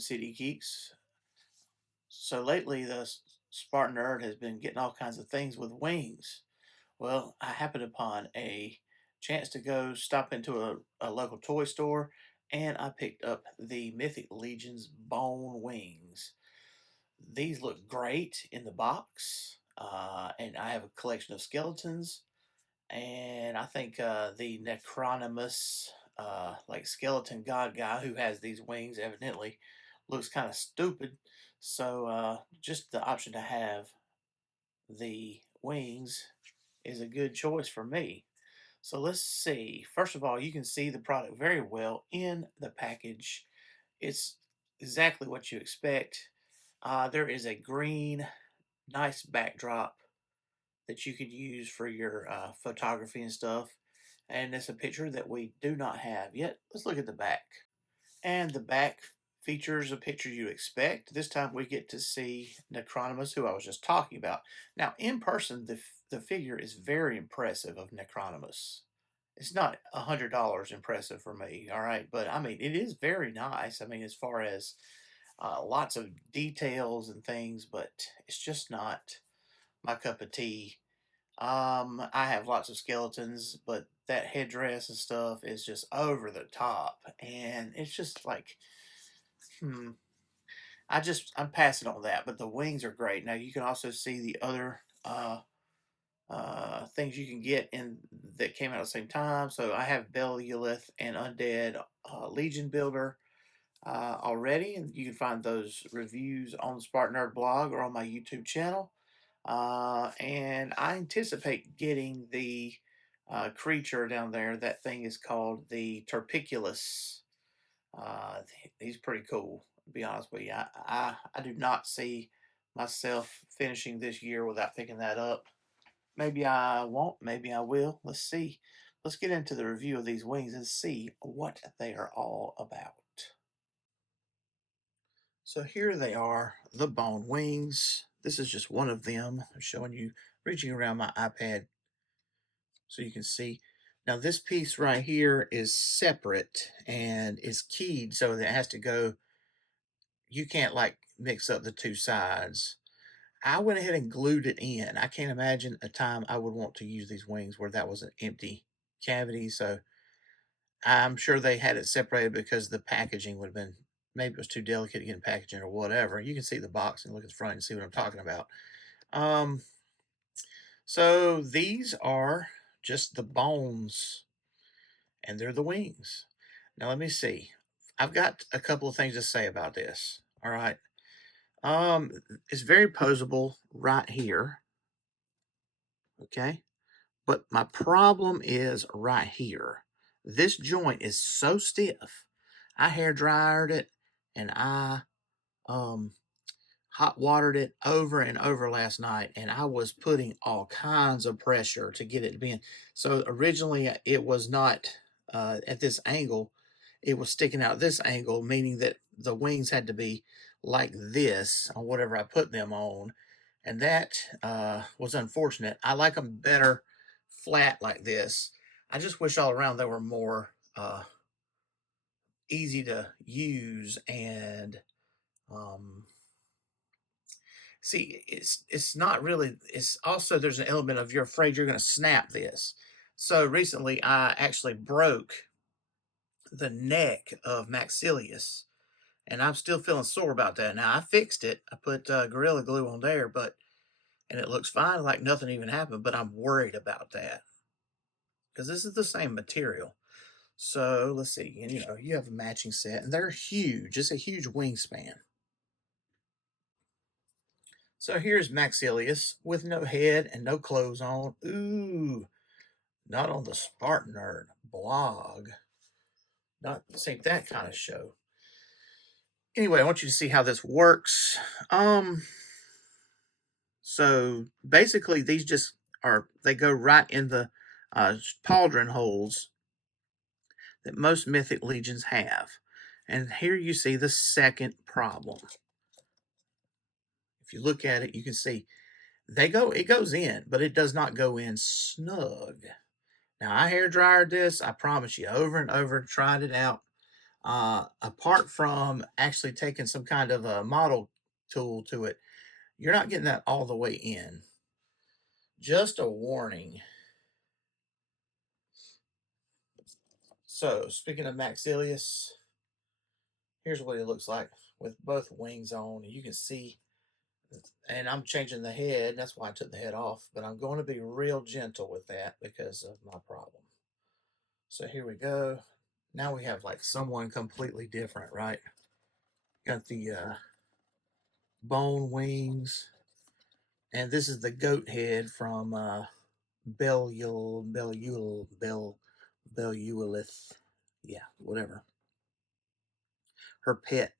City Geeks. So lately, the Spartan Nerd has been getting all kinds of things with wings. Well, I happened upon a chance to go stop into a local toy store, and I picked up the Mythic Legions Bone Wings. These look great in the box, and I have a collection of skeletons, and I think the Necronymous, like skeleton god guy who has these wings, evidently looks kind of stupid. So just the option to have the wings is a good choice for me. So let's see. First of all, you can see the product very well in the package. It's exactly what you expect. There is a green, nice backdrop that you could use for your photography and stuff. And it's a picture that we do not have yet. Let's look at the back. And the back features a picture you expect. This time we get to see Necronymous, who I was just talking about. Now, in person, the figure is very impressive of Necronymous. It's not $100 impressive for me, all right? But I mean, it is very nice. I mean, as far as lots of details and things, but it's just not my cup of tea. I have lots of skeletons, but that headdress and stuff is just over the top, and it's just like, hmm. I'm passing on that, but the wings are great. Now you can also see the other things you can get in that came out at the same time. So I have Belulith and Undead Legion Builder already, and you can find those reviews on the Spartan Nerd blog or on my YouTube channel. And I anticipate getting the creature down there. That thing is called the Torpiculus. He's pretty cool, to be honest with you. I do not see myself finishing this year without picking that up. Maybe I won't, maybe I will. Let's see. Let's get into the review of these wings and see what they are all about. So here they are, the bone wings. This is just one of them. I'm showing you, reaching around my iPad so you can see. Now this piece right here is separate and is keyed so that it has to go. You can't like mix up the two sides. I went ahead and glued it in. I can't imagine a time I would want to use these wings where that was an empty cavity. So I'm sure they had it separated because the packaging would have been, maybe it was too delicate to get in packaging or whatever. You can see the box and look at the front and see what I'm talking about. Um, so these are just the bones and they're the wings. Now let me see. I've got a couple of things to say about this. All right. Um, it's very posable right here. Okay. But my problem is right here. This joint is so stiff. I hair dryered it and I um hot watered it over and over last night, and I was putting all kinds of pressure to get it to bend. So originally it was not at this angle, it was sticking out this angle, meaning that the wings had to be like this on whatever I put them on. And that was unfortunate. I like them better flat like this. I just wish all around they were more easy to use and um, see, it's not really, it's also there's an element of you're afraid you're going to snap this. So recently I actually broke the neck of Maxilius, and I'm still feeling sore about that. Now I fixed it. I put Gorilla Glue on there, but and it looks fine, like nothing even happened, but I'm worried about that because this is the same material. So let's see, and you have a matching set, and they're huge. It's a huge wingspan. So here's Maxilius with no head and no clothes on. Ooh, not on the SpartanNerd blog. Not think that kind of show. Anyway, I want you to see how this works. So basically these just they go right in the pauldron holes that most Mythic Legions have. And here you see the second problem. If you look at it, you can see it goes in, but it does not go in snug. Now, I hair dryered this, I promise you, over and over, tried it out. Apart from actually taking some kind of a model tool to it, you're not getting that all the way in. Just a warning. So, speaking of Maxilius, here's what it looks like with both wings on. You can see, and I'm changing the head. That's why I took the head off, but I'm going to be real gentle with that because of my problem. So here we go. Now we have like someone completely different, right? Got the bone wings, and this is the goat head from Belulith. Yeah, whatever. Her pet.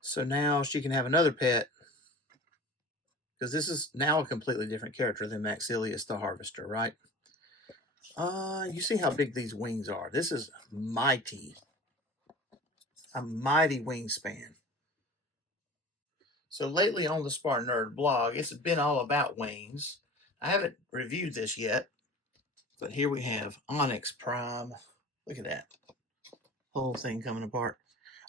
So now she can have another pet because this is now a completely different character than Maxilius the Harvester, right? You see how big these wings are. This is mighty. A mighty wingspan. So lately on the SpartanNerd blog, it's been all about wings. I haven't reviewed this yet, but here we have Onyx Prime. Look at that. Whole thing coming apart.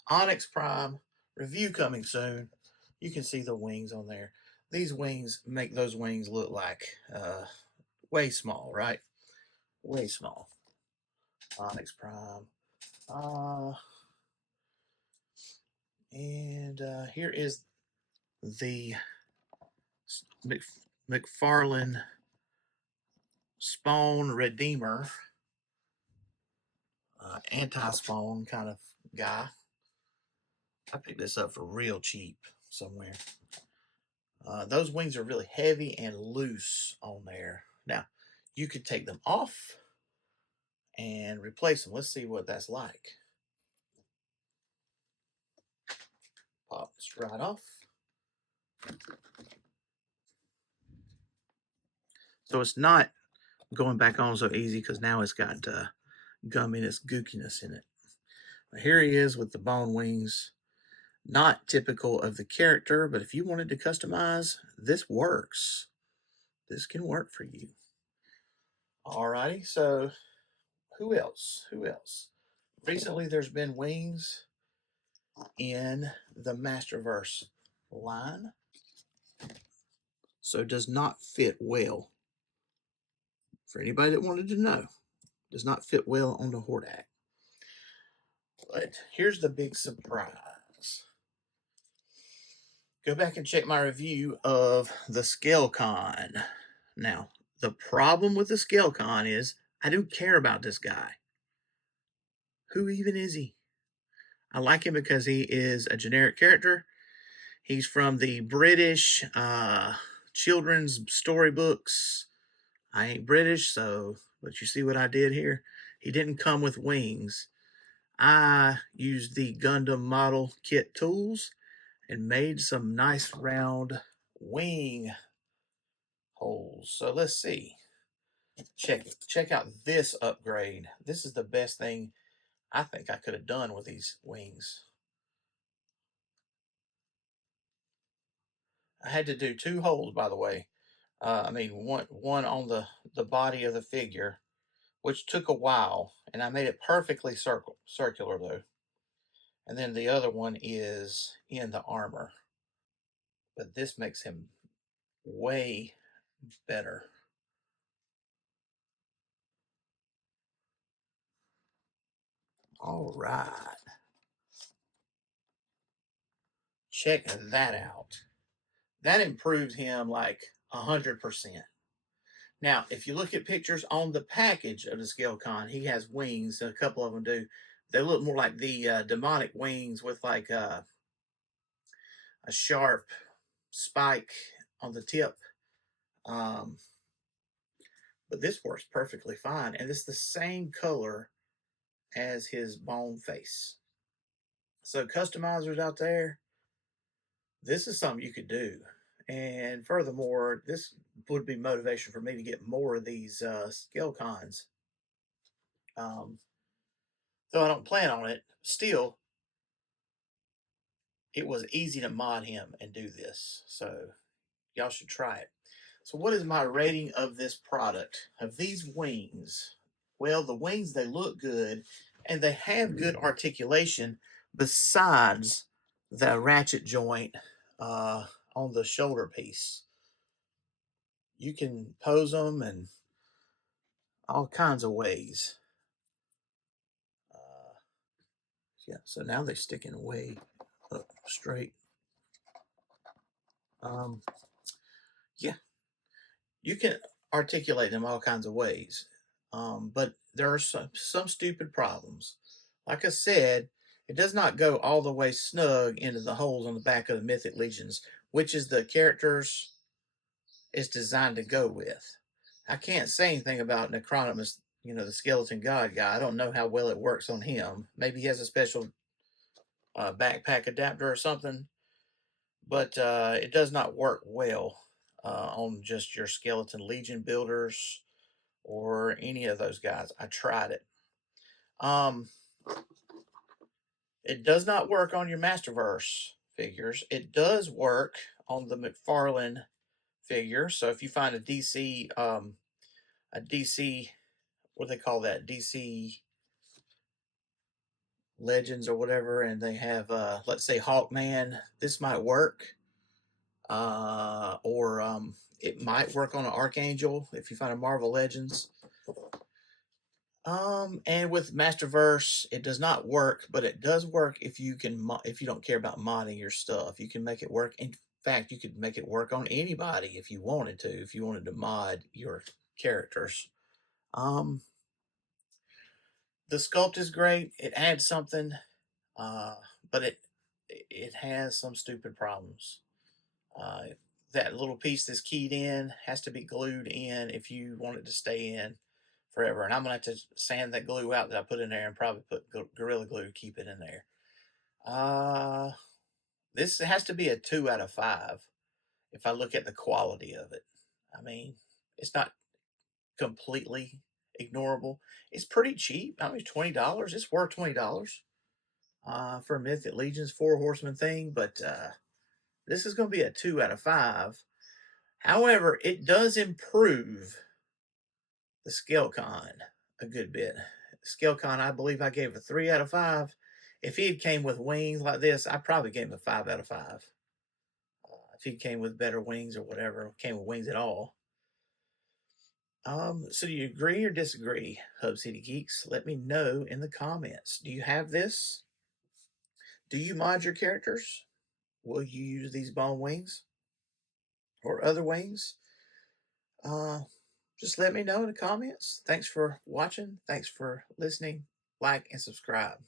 Onyx Prime, review coming soon. You can see the wings on there. These wings make those wings look like way small, right? Way small. Onyx Prime. And here is the McFarlane Spawn Redeemer. Anti-spawn kind of guy. I picked this up for real cheap somewhere. Those wings are really heavy and loose on there. Now, you could take them off and replace them. Let's see what that's like. Pop this right off. So it's not going back on so easy because now it's got gumminess, gookiness in it. But here he is with the bone wings. Not typical of the character, but if you wanted to customize, this works. This can work for you. Alrighty, so who else? Who else? Recently, there's been wings in the Masterverse line, so does not fit well. For anybody that wanted to know, does not fit well on the Hordak. But here's the big surprise. Go back and check my review of the ScaleCon. Now, the problem with the ScaleCon is I don't care about this guy. Who even is he? I like him because he is a generic character. He's from the British children's storybooks. I ain't British, so, but you see what I did here? He didn't come with wings. I used the Gundam model kit tools and made some nice round wing holes. So let's see. Check out this upgrade. This is the best thing I think I could have done with these wings. I had to do 2 holes, by the way. I mean, one on the body of the figure, which took a while, and I made it perfectly circular though. And then the other one is in the armor, but this makes him way better. All right, check that out. That improves him like 100%. Now, if you look at pictures on the package of the ScaleCon, he has wings. A couple of them do. They look more like the demonic wings with like a sharp spike on the tip. Um, but this works perfectly fine. And it's the same color as his bone face. So customizers out there, this is something you could do. And furthermore, this would be motivation for me to get more of these ScaleCons. Though I don't plan on it, still, it was easy to mod him and do this. So y'all should try it. So what is my rating of this product, of these wings? Well, the wings, they look good, and they have good articulation besides the ratchet joint on the shoulder piece. You can pose them in all kinds of ways. Yeah, so now they're sticking way up straight. Um, yeah, you can articulate them all kinds of ways. But there are some stupid problems. Like I said, it does not go all the way snug into the holes on the back of the Mythic Legions, which is the characters is designed to go with. I can't say anything about Necronomus, the skeleton god guy. I don't know how well it works on him. Maybe he has a special backpack adapter or something, but it does not work well on just your skeleton legion builders or any of those guys. I tried it. Um, it does not work on your Masterverse figures. It does work on the McFarlane figure. So if you find a DC, what do they call that? DC Legends or whatever, and they have, let's say, Hawkman, this might work. Or it might work on an Archangel if you find a Marvel Legends. And with Masterverse, it does not work, but it does work if you can if you don't care about modding your stuff. You can make it work. In fact, you could make it work on anybody if you wanted to. If you wanted to mod your characters, um, the sculpt is great. It adds something, uh, but it has some stupid problems. Uh, that little piece that's keyed in has to be glued in if you want it to stay in forever. And I'm going to have to sand that glue out that I put in there and probably put Gorilla Glue to keep it in there. This has to be a 2 out of 5 if I look at the quality of it. I mean, it's not completely ignorable. It's pretty cheap. I mean, $20. It's worth $20 for a Mythic Legions Four Horsemen thing, but this is going to be a 2 out of 5. However, it does improve the Skelecon a good bit. Skelecon, I believe I gave a 3 out of 5. If he had came with wings like this, I probably gave him a 5 out of 5. If he came with better wings or whatever, came with wings at all. So do you agree or disagree, Hub City Geeks? Let me know in the comments. Do you have this? Do you mod your characters? Will you use these bone wings or other wings? Just let me know in the comments. Thanks for watching. Thanks for listening. Like and subscribe.